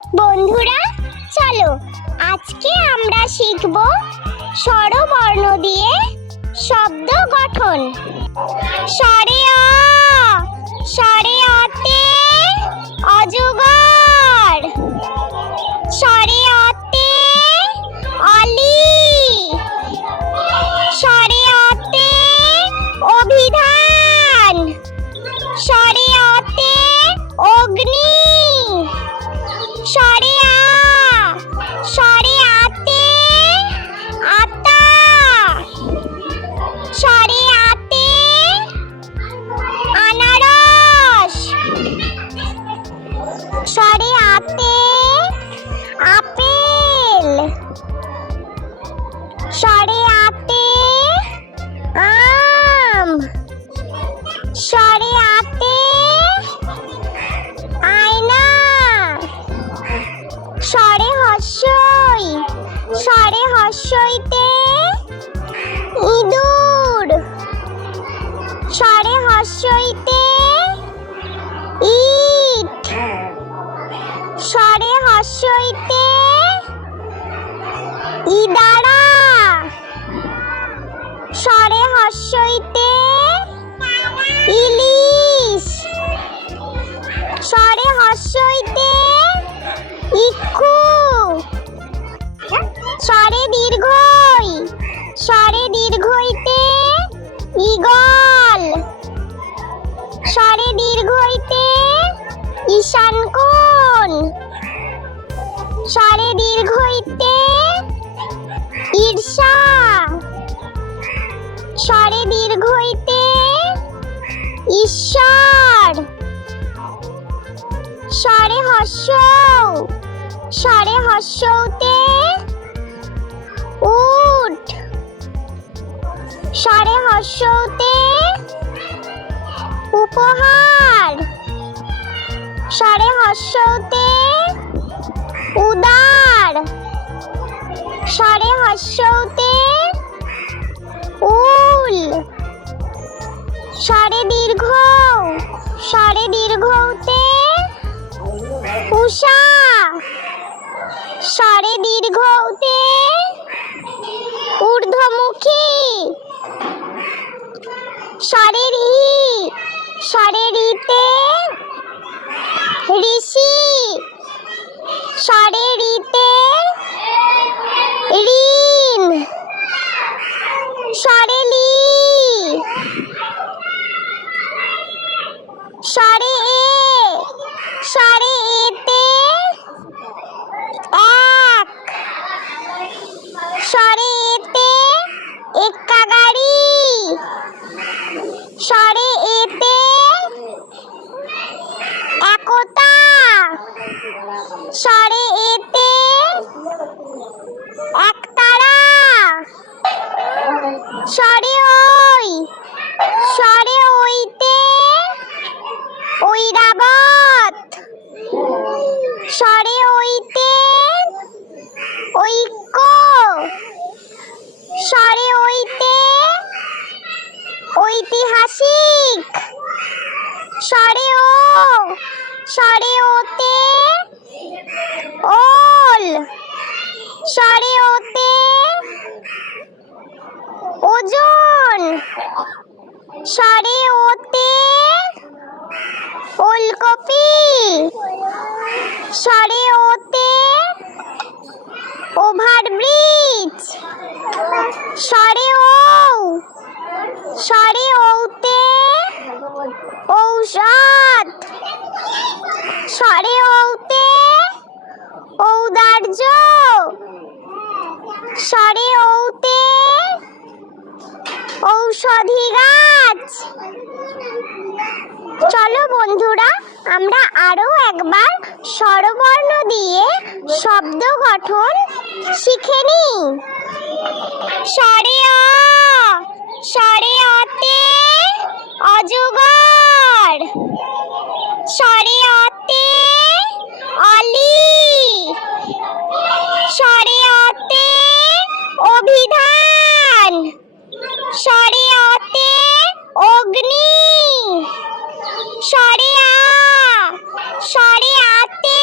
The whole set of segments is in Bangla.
বন্ধুরা চলো আজকে আমরা শিখব স্বরবর্ণ দিয়ে শব্দ গঠন। স্বরে অ, স্বরে অতে অজগর, স্বরে অতে অলি, স্বরে অতে অভিধান, স্বরে অতে অগ্নি, স্বরে আ, স্বরে আতে আতা, স্বরে আতে আনারস, স্বরে আতে আপেল, স্বরে আতে আম, স্বরে আতে আয়না, স্বরে হস্যই, স্বরে হস্যইতে ইঁদুর, স্বরে হস্যইতে ইট, স্বরে হস্যইতে ইদারা, স্বরে হস্যইতে ইলিশ, স্বরে হস্যইতে ইক্ষু, স্বরে দীর্ঘই, স্বরে দীর্ঘইতে ঈগল, স্বরে দীর্ঘইতে ঈশানকোণ, স্বরে দীর্ঘইতে ঈর্ষা, স্বরে দীর্ঘইতে ঈশ্বর, স্বরে হস্য, স্বরে হস্যতে উট, স্বরে হস্যতে উপহার, স্বরে হস্যতে উদার, স্বরে হস্যতে উল, স্বরে দীর্ঘ, স্বরে দীর্ঘতে উষা, স্বরে দীর্ঘতে ঊর্ধ্বমুখী, স্বরে রি, স্বরে রিতে ঋষি, স্বরে রিতে ঋণ, স্বরে লি, স্বরে এ, স্বরে এতে এক, স্বরে এতে এক্কা গাড়ি, স্বরে এতে একতা, স্বরে এতে একতারা, স্বরে ওই, স্বরে ওইতে ঐরাবত, স্বরে ওইতে ঐক্য, স্বরে ওইতে ঐতিহাসিক, স্বরে ও, স্বরে ওতে ওল, স্বরে ওতে ওজন, স্বরে ওতে ওলকপি, স্বরে ওতে ওভারব্রিজ, স্বরে ও, স্বরে ওতে ঔষধ, স্বরে ওতে ঔদার্য, স্বরে ওতে ঔষধি গাছ। চলো বন্ধুরা আমরা আরো একবার স্বরবর্ণ দিয়ে শব্দ গঠন শিখে নিই। স্বরে অ, স্বরে অতে অজগর, স্বরে অতে অলি, স্বরে অতে অভিধান, স্বরে অতে অগ্নি, স্বরে আ, স্বরে আতে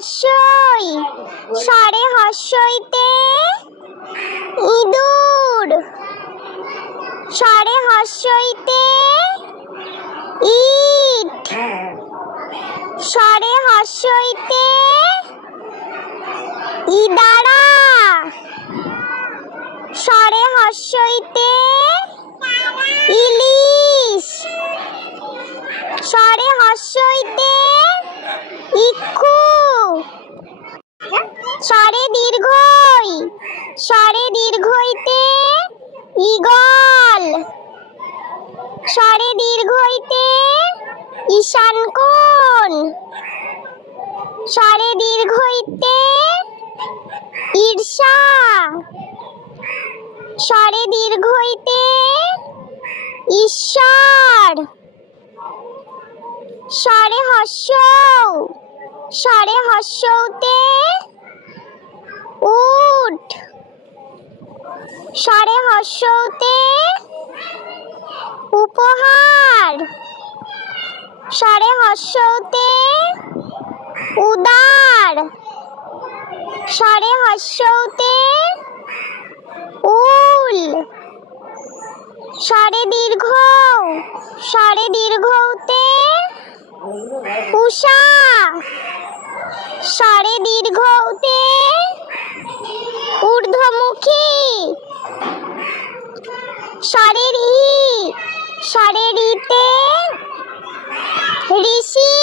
হস্যই স্বরে হস্যইতে ইঁদুর স্বরে হস্যইতে ইট স্বরে হস্যইতে ইদারা স্বরে হস্যইতে ইলিশ স্বরে হস্যইতে ইক্ষু স্বরে দীর্ঘই স্বরে দীর্ঘইতে ঈগল স্বরে দীর্ঘইতে ঈশানকোণ স্বরে দীর্ঘইতে ঈর্ষা স্বরে দীর্ঘইতে ঈশ্বর স্বরে হস্যৌ স্বরে হস্যৌতে উট স্বরে হস্যৌতে উপহার স্বরে হস্যৌতে উদার স্বরে হস্যৌতে উল স্বরে দীর্ঘ স্বরে দীর্ঘৌতে উষা স্বরে দীর্ঘৌতে ঊর্ধ্বমুখী স্বরে রি স্বরে রিতে ঋষি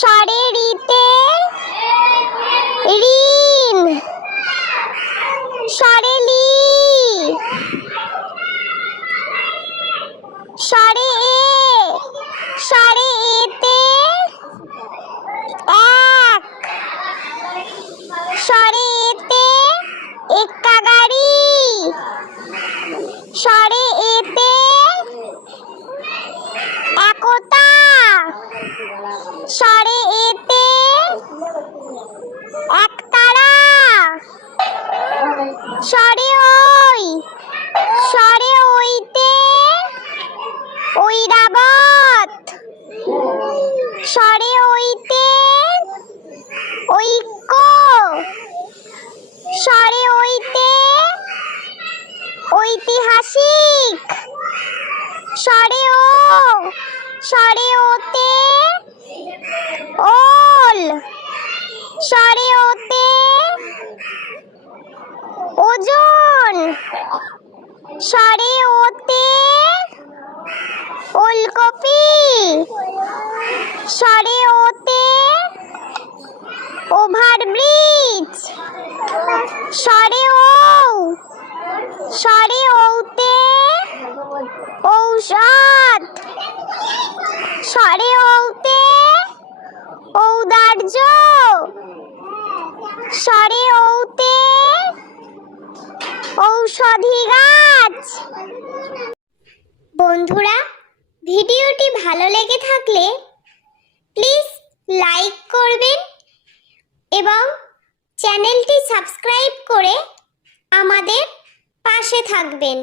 স্বরে রিতে ঋণ স্বরে লি স্বরে এ স্বরে এতে এক স্বরে এতে এক্কা গাড়ি স্বরে এতে একতা স্বরে এতে একতারা স্বরে ওই স্বরে ওইতে ঐরাবত স্বরে ওইতে ঐক্য স্বরে ওইতে ঐতিহাসিক স্বরে ও স্বরে ওতে ওল স্বরে ওতে ওজন স্বরে ওতে ওলকপি স্বরে ওতে ওভারব্রিজ স্বরে ও স্বরে ওতে ঔষধ স্বরে ওতে ঔদার্য স্বরে ওতে ঔষধি গাছ। বন্ধুরা, ভিডিওটি ভালো লেগে থাকলে প্লিজ লাইক করবেন এবং চ্যানেলটি সাবস্ক্রাইব করে আমাদের পাশে থাকবেন।